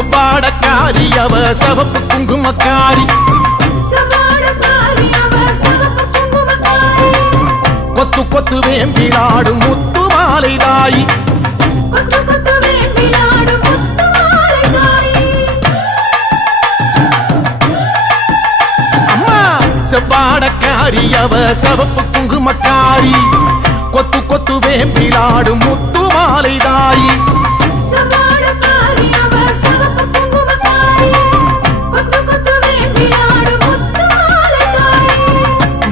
செவ்வாடக்காரி அவ சிவப்பு குங்குமக்காரி கொத்து கொத்து வேம்பிலாடும் முத்து மாலை தாயி அம்மா செவ்வாடக்காரி அவ சிவப்பு குங்குமக்காரி கொத்து கொத்து வேம்பிலாடும் முத்து மாலை தாயி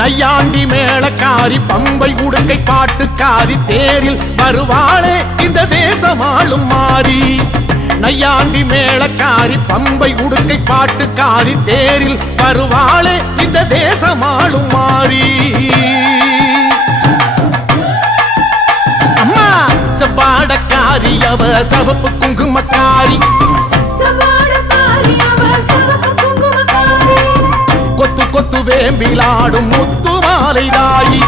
நையாண்டி மேளக்காரி பம்பை உடுக்கை பாட்டுக்காரி தேரில் வருவாளே இந்த தேசமாளும் மாறி நையாண்டி மேளக்காரி பம்பை உடுக்கை பாட்டுக்காரி தேரில் வருவாளே இந்த தேசமாளும் மாறி அம்மா செவ்வாடக்காரி அவ சிவப்பு குங்குமக்காரி கொத்து கொத்து வேம்பிலாடும் முத்து மாலை தாயி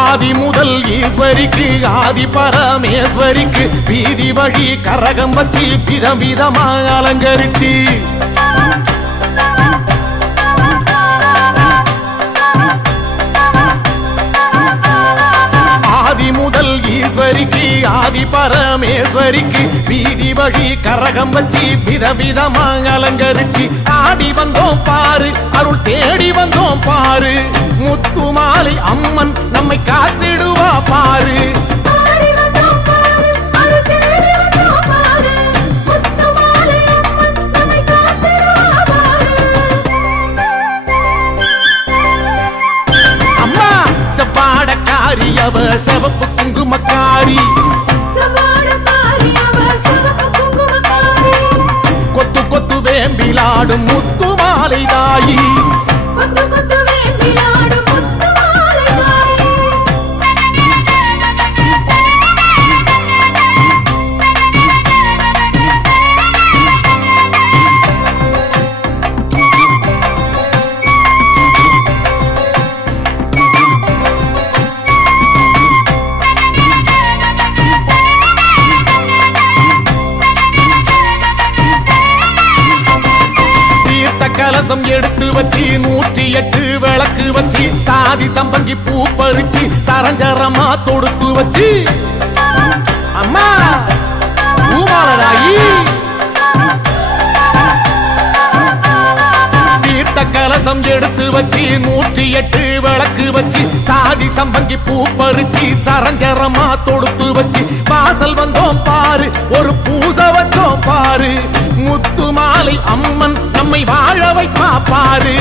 ஆதி முதல் ஈஸ்வரிக்கு ஆதி பரமேஸ்வரிக்கு வீதி வழி கரகம் வச்சு விதம் விதமா அலங்கரிச்சு ஆதி முதல் ஈஸ்வரிக்கு ஆதி பரமேஸ்வரிக்கு வீதி வழி கரகம் வச்சு விதவிதமா அலங்கரிச்சு ஆடி வந்தோம் பாரு அருள் தேடி வந்தோம் பாரு முத்து மாலை அம்மன் நம்மை காத்திடுவா பாரு அம்மா செவ்வாடக்காரி அவ சிவப்பு குங்குமக்காரி கொத்து கொத்து வேம்பிலாடும் முத்து மாலை தாயி கலசம் எடுத்து வச்சு 108 விளக்கு வச்சு சாதி சம்பங்கி பூ பறிச்சு சரஞ்சரமா தொடுத்து வச்சு அம்மா பூமாலராயி தீர்த்த கலசம் எடுத்து வச்சு 108 விளக்கு வச்சு சாதி சம்பங்கி பூ பறிச்சு சரஞ்சரமா தொடுத்து வச்சு வாசல் வந்தோம் பாரு ஒரு பூசை வச்சோம் பாரு முத்து மாலை அம்மன் நம்மை வாழ வைப்பா பாரு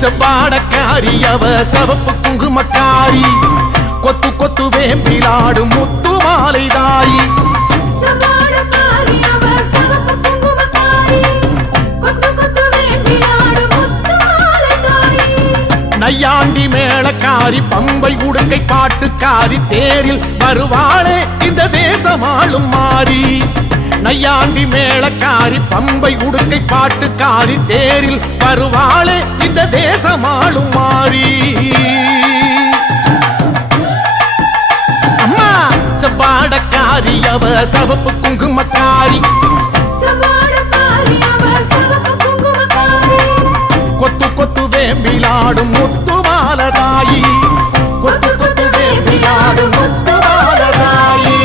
செவ்வாடக்காரி அவ சிவப்பு குங்குமக்காரி கொத்து கொத்து வேம்பிலாடும் முத்து மாலை தாயி நையாண்டி மேளக்காரி பம்பை உடுக்கை பாட்டுக்காரி தேரில் வருவாளே இந்த தேசமாளும் மாறி நையாண்டி மேளக்காரி பம்பை உடுக்கை பாட்டுக்காரி தேரில் வருவாளே இந்த தேசமாளும் மாறி அம்மா செவ்வாடக்காரி அவ சிவப்பு குங்குமக்காரி கொத்து கொத்து வேம்பிலாடும் முத்து மாலை தாயி கொத்து கொத்து வேம்பிலாடும் முத்து மாலை தாயி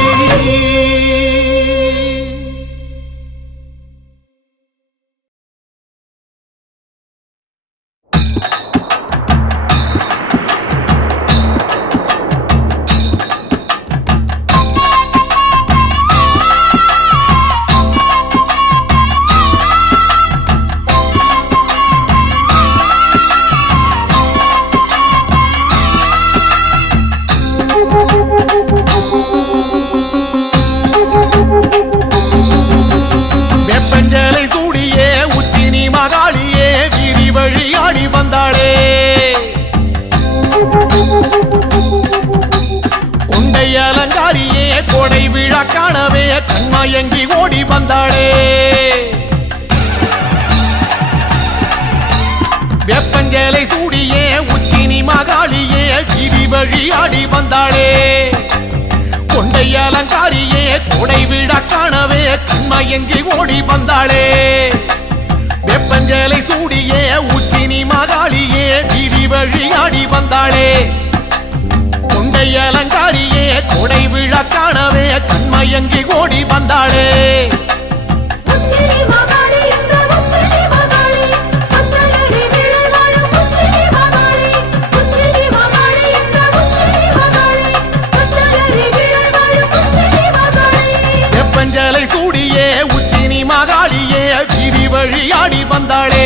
கண்மயங்கி ஓடி வந்தாளே வெப்பஞ்சேலை சூடியே உச்சினி மகாளியே வீதி வழி ஆடி வந்தாளே கொண்டை அலங்காரியே கொடை விழா காணவே கண்மயங்கி ஓடி வந்தாளே வெப்பஞ்சேலை சூடியே உச்சினி மகாளியே வீதி வழி ஆடி வந்தாளே கொண்டை அலங்காரியே கொடை விழா காணவே கண்மயங்கி ஓடி வந்தாளே வெப்பஞ்சேலை சூடியே உச்சினி மகாளியே வீதி வழி ஆடி வந்தாளே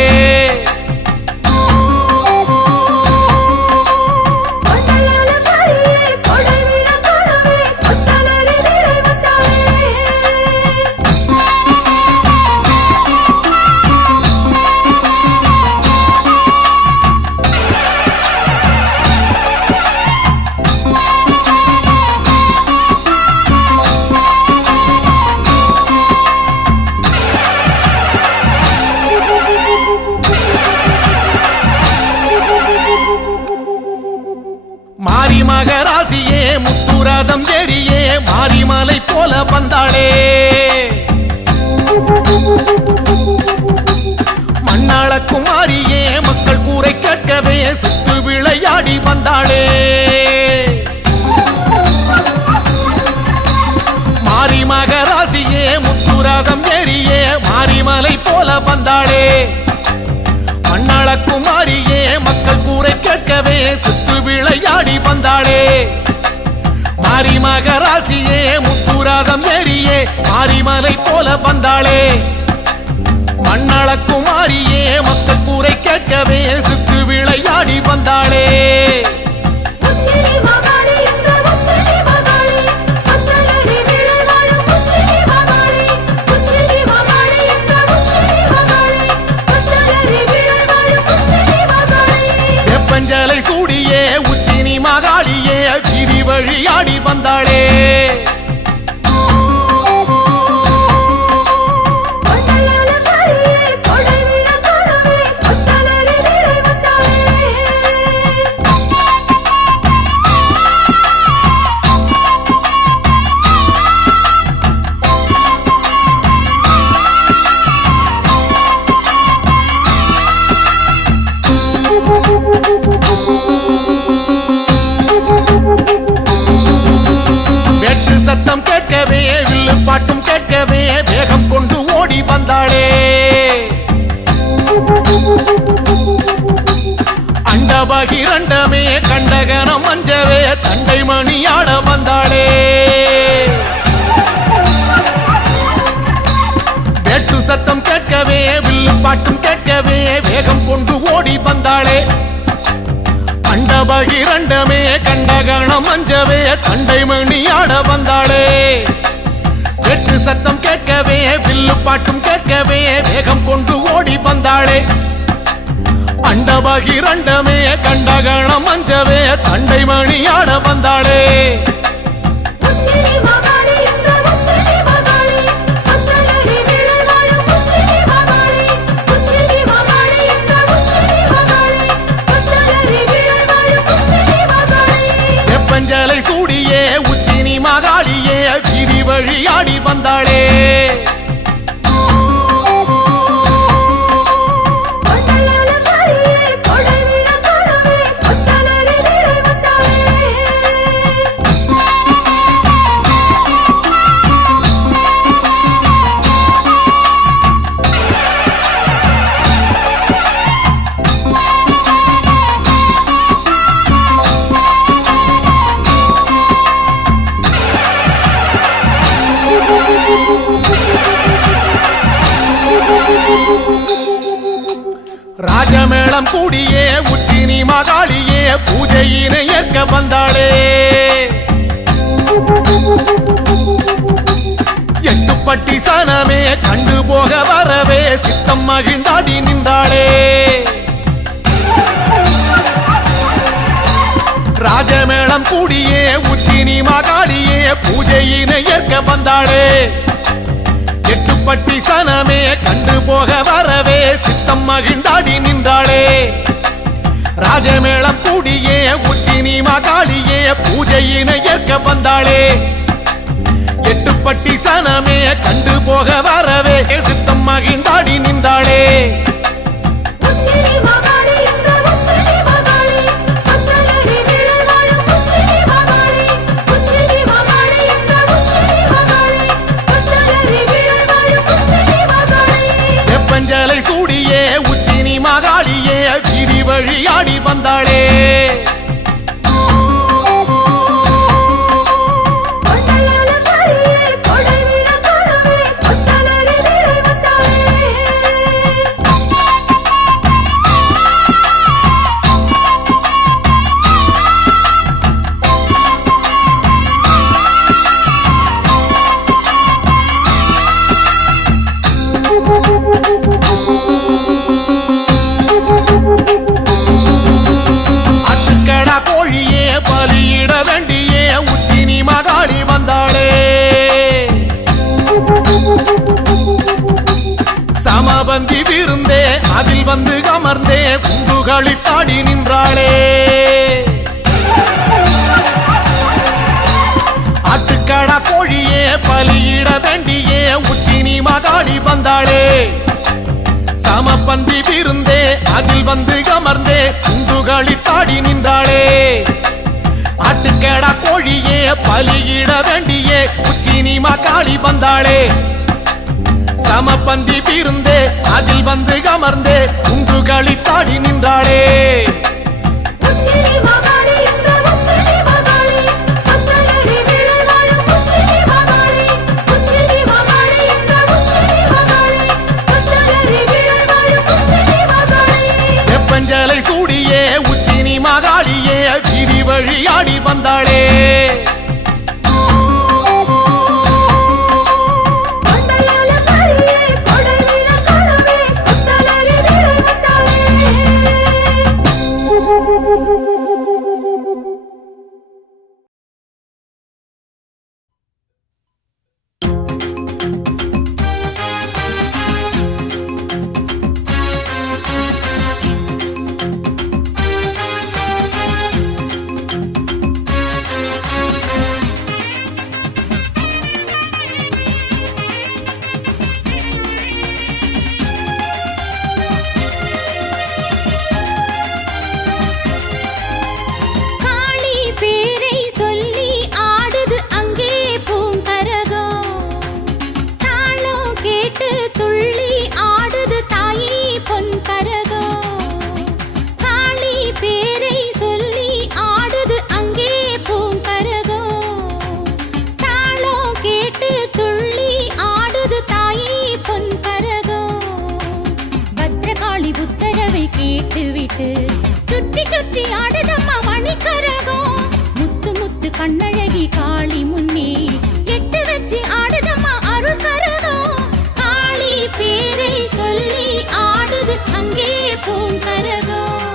மாரி மகராசியே முத்துரதம் ஏறியே மாரிமலை போல வந்தாளே மண்ணாள குமாரியே மக்கள் கூரை கேட்கவே சுத்து விளையாடி வந்தாளே மாரி மகராசியே முத்துரதம் ஏறியே மாரிமலை போல வந்தாளே மண்ணாள குமாரியே மக்கள் கூரை கேட்கவே சுத்து விளையாடி வந்தாளே மாரி மகராசியே முத்துரதம் ஏறியே மாரிமலை போல வந்தாளே மண்ணாள குமாரியே மக்கள் கூரை கேட்கவே சுத்து விளையாடி வந்தாளே வெப்பஞ்சேலை சூடியே உச்சினி மகாளியே வீதி வழி ஆடி வந்தாளே சத்தம் கேட்கவே வில்லு பாட்டும் கேட்கவே வேகம் கொண்டு ஓடி வந்தாளே அண்டபகிரண்டமே கண்டகனம் மஞ்சவே தண்டை மணியாட வந்தாளே வேட்டு சத்தம் கேட்கவே வில்லு பாட்டும் கேட்கவே வேகம் கொண்டு ஓடி வந்தாளே அண்டபகிரண்டமே கண்டகணம் மஞ்சவே தண்டை மணியாட வந்தாளே வெட்டு சத்தம் கேட்கவே வில்லு பாட்டும் கேட்கவே வேகம் கொண்டு ஓடி வந்தாளே அண்டபகிரண்டமே கண்டகணம் மஞ்சவே தண்டை மணியாட வந்தாளே வெப்பஞ்சேலை சூடியே உச்சினி மகாளியே வீதி வழி ஆடி வந்தாளே ராஜமேளம் கூடியே உச்சினி மகாளியே பூஜையினை ஏற்க வந்தாளே எட்டுப்பட்டி சனமே கண்டு போக வரவே சித்தம் மகிழ்ந்தாடி நின்றாளே ராஜமேளம் கூடியே உச்சினி மகாளியே பூஜையினை ஏற்க வந்தாளே எட்டுப்பட்டி சனமே கண்டு போக வரவே சித்தம் மகிழ்ந்தாடி நின்றாளே ராஜமேளம் கூடியே உச்சி நீ மகாளியே பூஜையினை ஏற்க வந்தாளே எட்டுப்பட்டி சனமே கண்டு போக வரவே சித்தம் மகிழ்ந்தாடி நின்றாளே வெப்பஞ்சலை சூடியே உச்சி நீ மகாளியே வீதி வழியாடி வந்தாளே சமபந்தி விருந்தே அதில் வந்து அமர்ந்தே குண்டுகளி தாடி நின்றாளே ஆட்டுக்கடா கோழியே பலியிட வேண்டியே உச்சி நீ மகாளி வந்தாளே சமபந்தி விருந்தே அதில் வந்து அமர்ந்தே குண்டுகளி தாடி நின்றாளே ஆட்டுக்கடா கோழியே பலியிட வேண்டியே உச்சி நீ மகாளி வந்தாளே சமபந்தி விருந்தே அதில் வந்து அமர்ந்தே குண்டுகளி தாடி நின்றாளே வெப்பஞ்சலை சூடியே உச்சி நீ மகாளியே வீதி வழியாடி வந்தாளே சுற்றி சுற்றி ஆடுதம்மா மணிக்கரகம் முத்து முத்து கண்ணழகி காளி முன்னே எட்டு வச்சு ஆடுதம்மா அருள் கரகம் காளி பேரை சொல்லி ஆடுது அங்கே பூங்கரகம்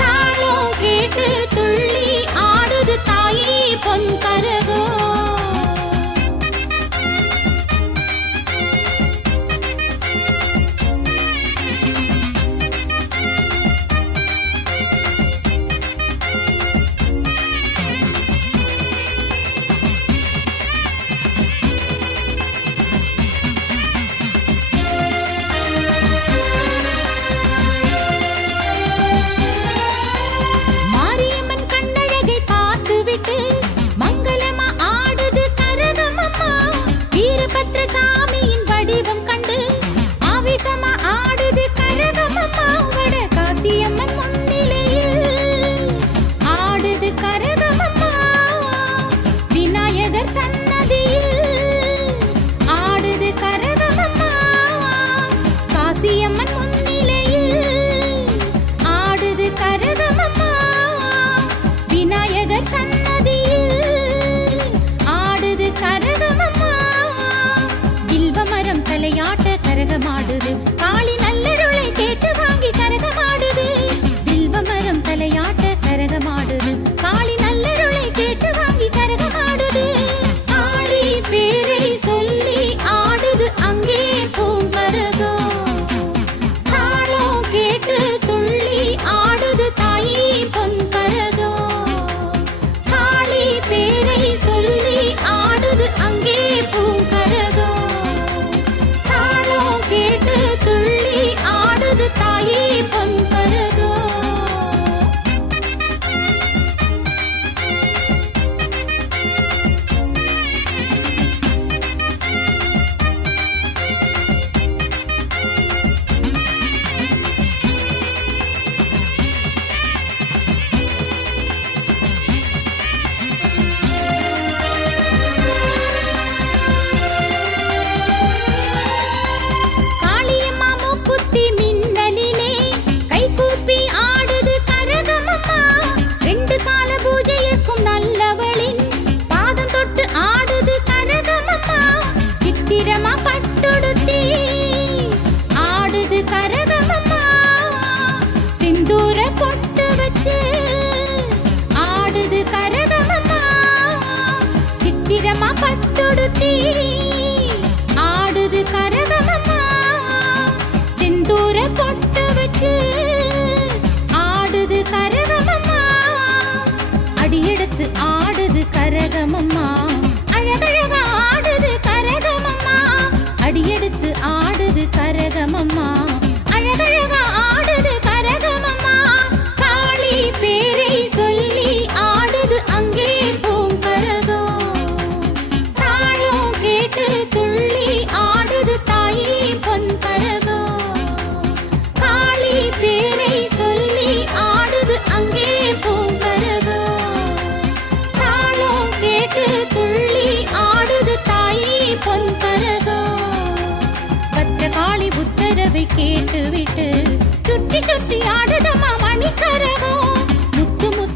தாளம் கேட்டு துள்ளி ஆடுது தாயே பொன் கரகம்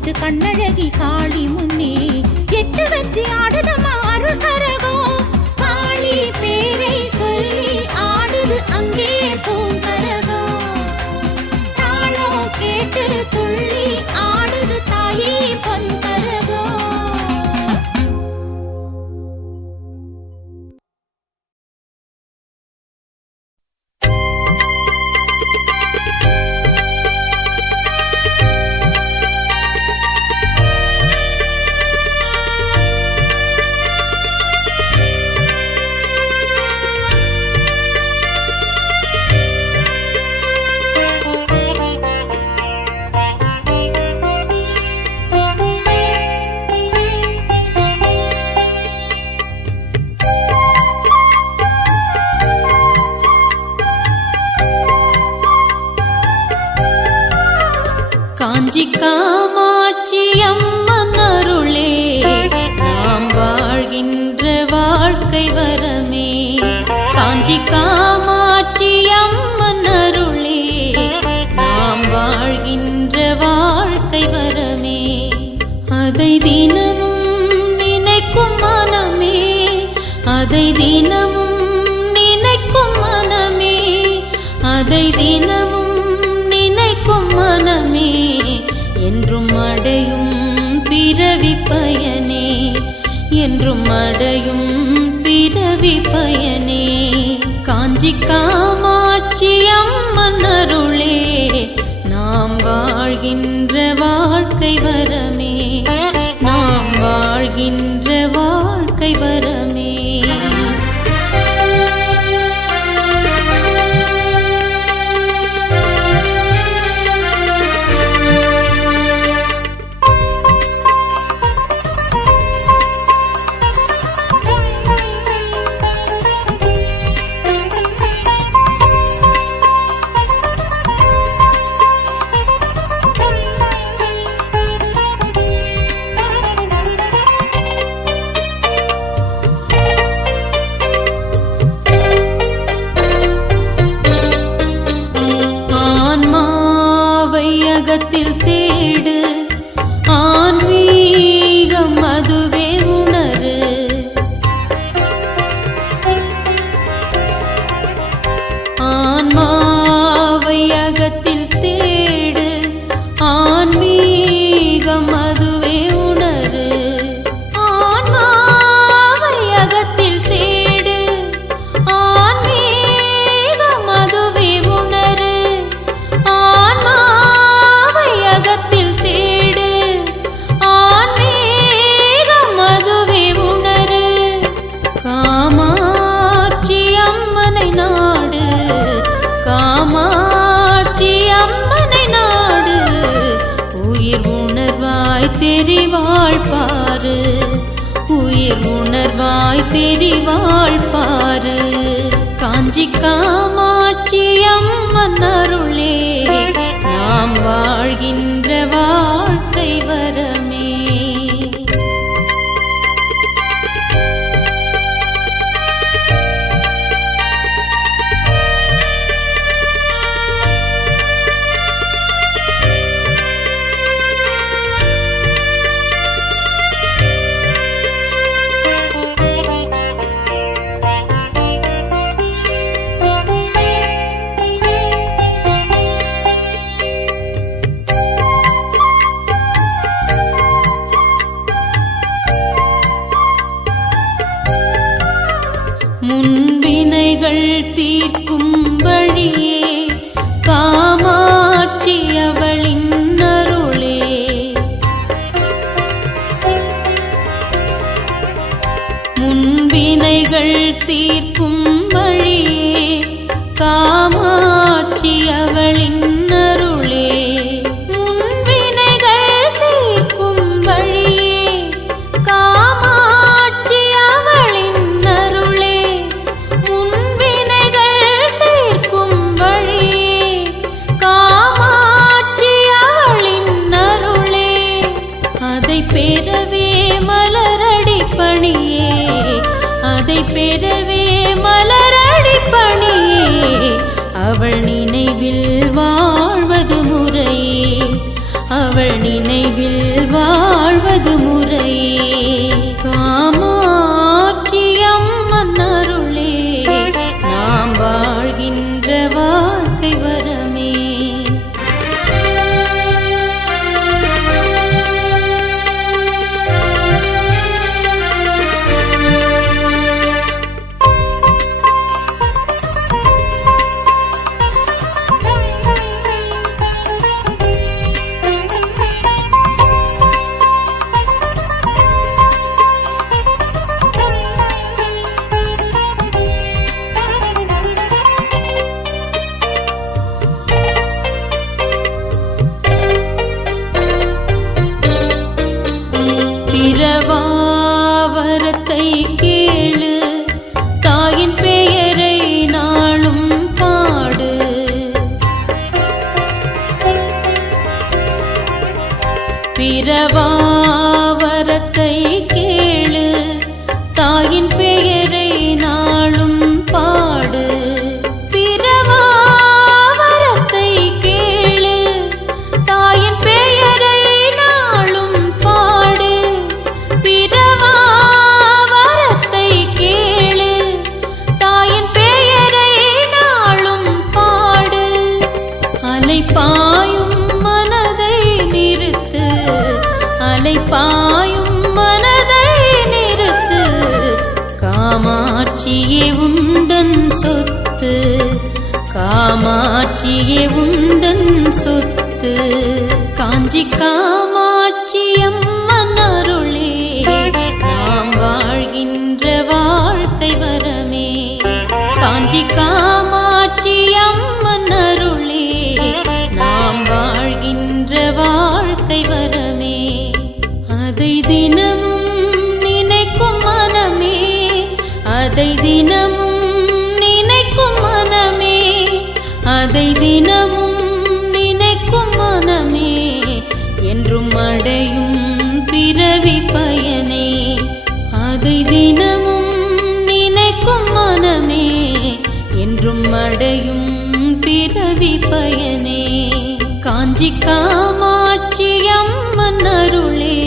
எட்டு கண்ணழகி காளி முன்னே எட்டு வச்சு ஆடுதம்மா அருள் கரகம். காளி பேரை சொல்லி ஆடுது அங்கே பூங்கரகம். தாளம் கேட்டு துள்ளி ஆடுது தாயே பொன்கரகம். காஞ்சி காமாட்சி அம்மன் அருளே நாம் வாழ்கின்ற வாழ்க்கை வரமே. காஞ்சி காமாட்சி அம்மன் அருளே நாம் வாழ்கின்ற வாழ்க்கை வரமே. அதை தினமும் நினைக்கும் மனமே, அதை தினமும் நினைக்கும் மனமே, அதை தினமும் நினைக்கும் மனமே என்றும் அடையும் பிறவி பயனே, என்றும் அடையும் பிறவி பயனே. காஞ்சி காமாட்சி அம்மன் அருளே நாம் வாழ்கின்ற வாழ்க்கை வரமே, நாம் வாழ்கின்ற வாழ்க்கை வரமே. ஆன்மாவையகத்தில் தேடு, ஆன்மீகம் அதுவே உணரு. ஆன்மாவையகத்தில் தேடு, ஆன்மீகம் அதுவே உணரு. ஆன்மாவையகத்தில் தேடு, ஆன்மீகம் அதுவே உணரு. ஆன்மாவையகத்தில் தேடு, ஆன்மீகம் அதுவே உணரு. காமாட்சி அம்மனை நாடு, காமாட்சி அம்மனை நாடு. உயிர் உணர்வாய் தெரிவாள் பாரு, உயிர் உணர்வாய் தெரிவாள் பாரு. காஞ்சி காமாட்சி அம்மன் அருளே நாம் வாழ்கின்ற வாழ்க்கை வரமே. முன்வினைகள் தீர்க்கும் வழியே காமாட்சி அவளின் அருளே. முன்வினைகள் தீர்க்கும் வழியே காமாட்சி அவளின் அருளே. முன்வினைகள் தீர்க்கும் வழியே காமாட்சி அவளின் அருளே. முன்வினைகள் தீர்க்கும் வழியே காமாட்சி அவளின் அருளே. அதை பெறவே மலரடி பணியே, அதை பெறவே மலரடி பணியே. அவள் நினைவில் வாழ்வது முறையே, அவள் அவள் நினைவில் வாழ்வது முறையே காமாட்சி அம்மன் அருளே நாம் வாழ்கின்ற வாழ்க்கை வரமே. பிரவாவரத்தை கேளு தாயின் பெயரை நாளும் பாடு. பிரவாவரத்தை கேளு தாயின் பெயரை நாளும் பாடு. பிரவாவரத்தை கேளு தாயின் பெயரை நாளும் பாடு. பிரவாவரத்தை கேளு தாயின் பெயரை நாளும் பாடு. அலைபாயும் மனதை நிறுத்து அலைபாயும் மனதை நிறுத்து. காமாட்சியே உந்தன் சொத்து காமாட்சியே உந்தன் சொத்து. காஞ்சி காமாட்சி அம்மன் அருளே நாம் வாழ்கின்ற வாழ்க்கை வரமே. காஞ்சி காமாட்சி அம்மன் அருளே நாம் வாழ்கின்ற வாழ்க்கை வரமே. அதை தினமும் நினைக்கும் மனமே அதை தினமும் நினைக்கும் மனமே அதை தினமும் நினைக்கும் மனமே என்றும் அடையும் பிறவி பயனே. அதை தினமும் நினைக்கும் மனமே என்றும் அடையும் பிறவி பயனே. காஞ்சி காமாட்சி அம்மன் அருளே